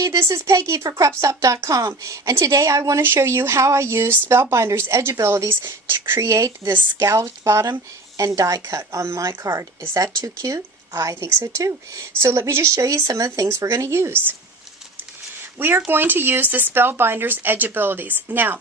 everybody, this is Peggy for Cropstop.com, and today I want to show you how I use Spellbinders Edgeabilities to create this scalloped bottom and die cut on my card. Is that too cute? I think so too. So let me just show you some of the things we're going to use. We are going to use the Spellbinders Edgeabilities. Now,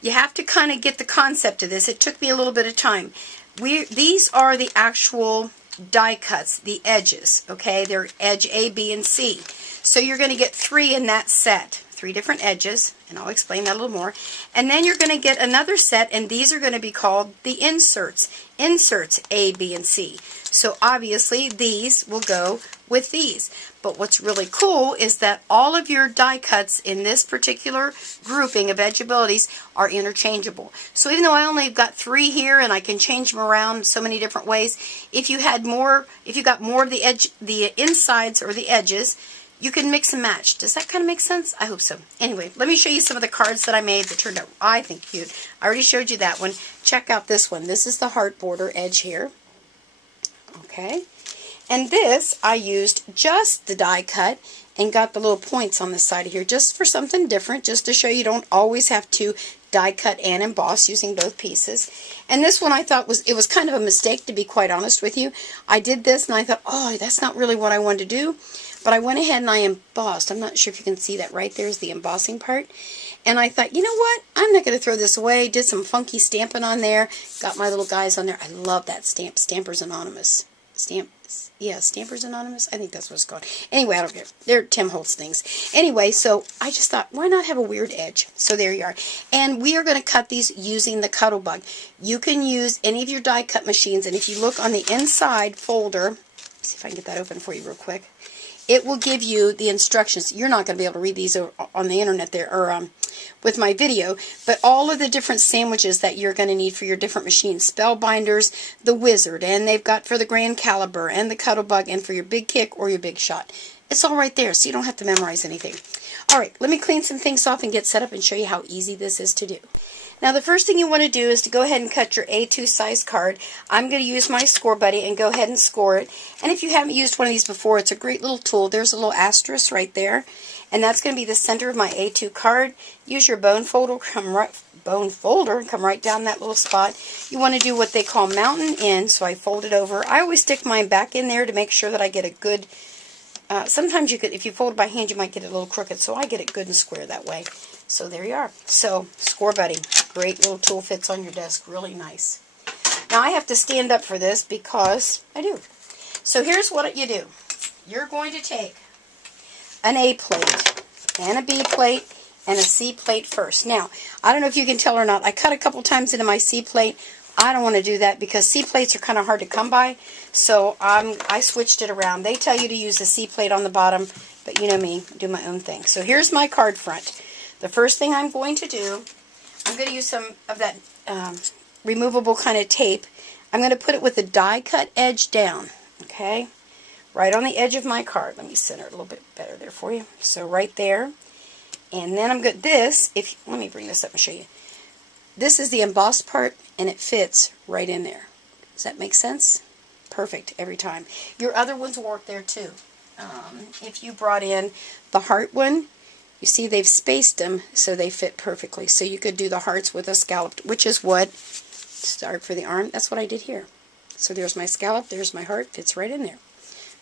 you have to kind of get the concept of this. It took me a little bit of time. These are the actual die cuts, the edges, okay? They're edge A, B, and C. So you're going to get 3 in that set, 3 different edges, and I'll explain that a little more. And then you're going to get another set, and these are going to be called the inserts. Inserts A, B, and C. So obviously these will go with these. But what's really cool is that all of your die cuts in this particular grouping of Edgeabilities are interchangeable. So even though I only got 3 here and I can change them around so many different ways, if you got more of the insides or the edges, you can mix and match. Does that kind of make sense? I hope so. Anyway, let me show you some of the cards that I made that turned out, I think, cute. I already showed you that one. Check out this one. This is the heart border edge here. Okay. And this, I used just the die cut and got the little points on the side here just for something different, just to show you don't always have to die cut and emboss using both pieces. And this one I thought it was kind of a mistake, to be quite honest with you. I did this and I thought, oh, that's not really what I wanted to do. But I went ahead and I embossed. I'm not sure if you can see that right there's the embossing part. And I thought, you know what? I'm not going to throw this away. Did some funky stamping on there. Got my little guys on there. I love that stamp. Stampers Anonymous. Stampers Anonymous? I think that's what it's called. Anyway, I don't care. They're Tim Holtz things. Anyway, so I just thought, why not have a weird edge? So there you are. And we are going to cut these using the Cuddle Bug. You can use any of your die cut machines, and if you look on the inside folder, let's see if I can get that open for you real quick. It will give you the instructions. You're not going to be able to read these on the internet there, or with my video, but all of the different sandwiches that you're going to need for your different machines. Spellbinders, the Wizard, and they've got for the Grand Caliber, and the Cuddle Bug, and for your Big Kick or your Big Shot. It's all right there, so you don't have to memorize anything. Alright, let me clean some things off and get set up and show you how easy this is to do. Now the first thing you want to do is to go ahead and cut your A2 size card. I'm going to use my Score Buddy and go ahead and score it. And if you haven't used one of these before, it's a great little tool. There's a little asterisk right there. And that's going to be the center of my A2 card. Use your bone folder, come right down that little spot. You want to do what they call mountain in, so I fold it over. I always stick mine back in there to make sure that I get a good, sometimes you could, if you fold it by hand, you might get it a little crooked, so I get it good and square that way. So there you are. So, Score Buddy, great little tool, fits on your desk, really nice. Now I have to stand up for this because I do. So here's what you do. You're going to take an A plate and a B plate and a C plate first. Now, I don't know if you can tell or not, I cut a couple times into my C plate. I don't want to do that because C plates are kind of hard to come by, so I switched it around. They tell you to use a C plate on the bottom, but you know me, I do my own thing. So here's my card front. The first thing I'm going to do, I'm going to use some of that removable kind of tape. I'm going to put it with the die cut edge down, okay? Right on the edge of my card. Let me center it a little bit better there for you. So right there. And then I'm going to, let me bring this up and show you. This is the embossed part, and it fits right in there. Does that make sense? Perfect every time. Your other ones will work there too. If you brought in the heart one, you see they've spaced them so they fit perfectly. So you could do the hearts with a scalloped, which is what, start for the arm, that's what I did here. So there's my scallop, there's my heart, fits right in there.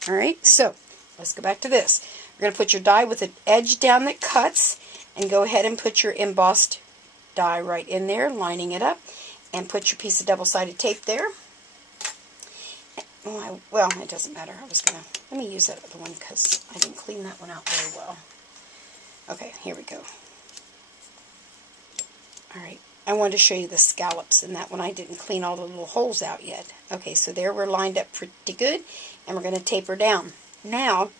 Alright, so let's go back to this. We're going to put your die with an edge down that cuts, and go ahead and put your embossed die right in there, lining it up, and put your piece of double-sided tape there. Well, it doesn't matter. Let me use that other one because I didn't clean that one out very well. Okay, here we go. Alright, I wanted to show you the scallops, and that one I didn't clean all the little holes out yet. Okay, so there we're lined up pretty good, and we're going to taper down. Now,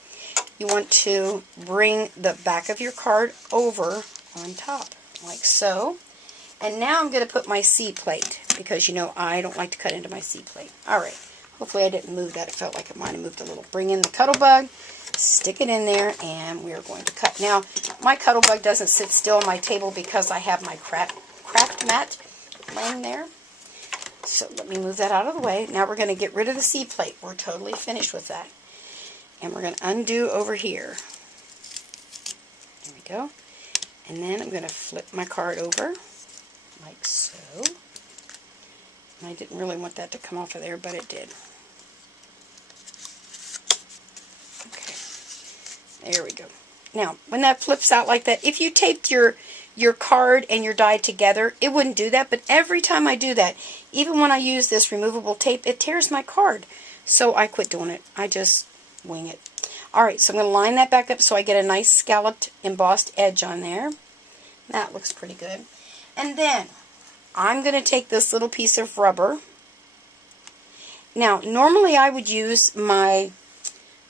you want to bring the back of your card over on top, like so. And now I'm going to put my C plate, because you know I don't like to cut into my C plate. Alright, hopefully I didn't move that. It felt like it might have moved a little. Bring in the Cuddle Bug. Stick it in there, and we're going to cut. Now, my Cuddle Bug doesn't sit still on my table because I have my craft mat laying there. So let me move that out of the way. Now we're going to get rid of the C plate. We're totally finished with that. And we're going to undo over here. go. And then I'm going to flip my card over, like so. And I didn't really want that to come off of there, but it did. Okay, there we go. Now, when that flips out like that, if you taped your card and your die together, it wouldn't do that, but every time I do that, even when I use this removable tape, it tears my card. So I quit doing it. I just wing it. Alright, so I'm going to line that back up so I get a nice scalloped embossed edge on there. That looks pretty good. And then I'm going to take this little piece of rubber. Now, normally I would use my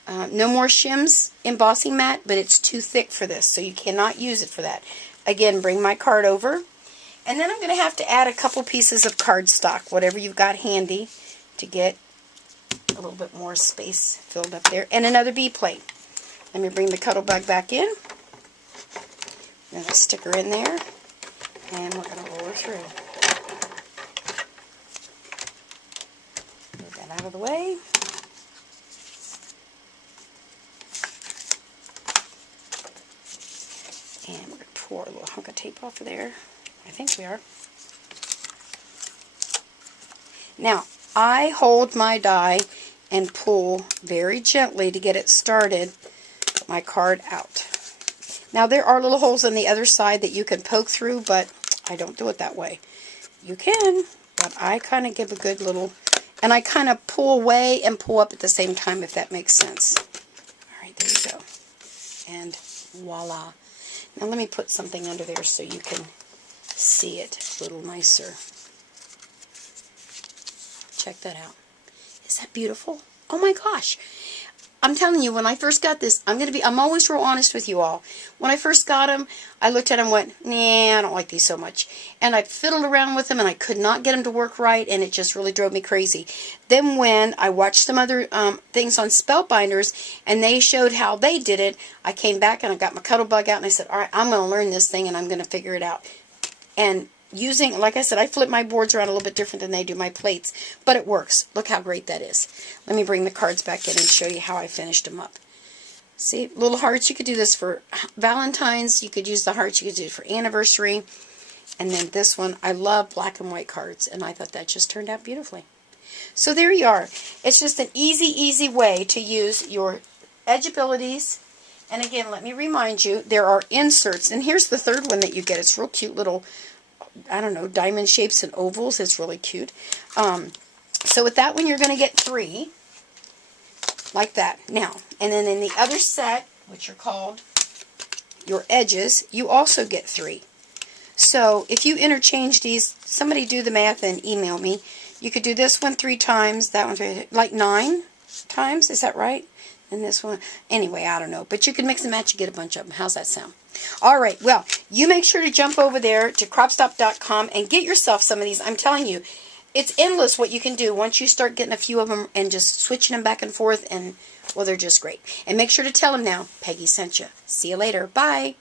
No More Shims embossing mat, but it's too thick for this, so you cannot use it for that. Again, bring my card over. And then I'm going to have to add a couple pieces of cardstock, whatever you've got handy, to get a little bit more space filled up there. And another B plate. Let me bring the Cuttlebug back in. I'm going to stick her in there, and we're going to roll her through. Get that out of the way. And we're going to pour a little hunk of tape off of there. I think we are. Now, I hold my die and pull very gently to get it started, my card out. Now, there are little holes on the other side that you can poke through, but I don't do it that way. You can, but I kind of give a good little, and I kind of pull away and pull up at the same time, if that makes sense. Alright, there you go. And voila. Now let me put something under there so you can see it a little nicer. Check that out. Is that beautiful? Oh my gosh. I'm telling you, when I first got this, I'm always real honest with you all. When I first got them, I looked at them and went, nah, I don't like these so much. And I fiddled around with them and I could not get them to work right, and it just really drove me crazy. Then when I watched some other things on Spellbinders and they showed how they did it, I came back and I got my Cuttlebug out and I said, alright, I'm going to learn this thing and I'm going to figure it out. And using, like I said, I flip my boards around a little bit different than they do my plates, but it works. Look how great that is. Let me bring the cards back in and show you how I finished them up. See, little hearts, you could do this for Valentine's, you could use the hearts, you could do it for anniversary, and then this one, I love black and white cards, and I thought that just turned out beautifully. So there you are. It's just an easy way to use your Edgeabilities. And again, let me remind you, there are inserts, and here's the third one that you get. It's real cute little, I don't know, diamond shapes and ovals. It's really cute. So with that one, you're going to get 3, like that. Now, and then in the other set, which are called your edges, you also get 3. So if you interchange these, somebody do the math and email me. You could do this one 3 times, that one like 9 times. Is that right? And this one, anyway, I don't know. But you can mix and match and get a bunch of them. How's that sound? Alright, well, you make sure to jump over there to cropstop.com and get yourself some of these. I'm telling you, it's endless what you can do once you start getting a few of them and just switching them back and forth, and, well, they're just great. And make sure to tell them now, Peggy sent you. See you later. Bye.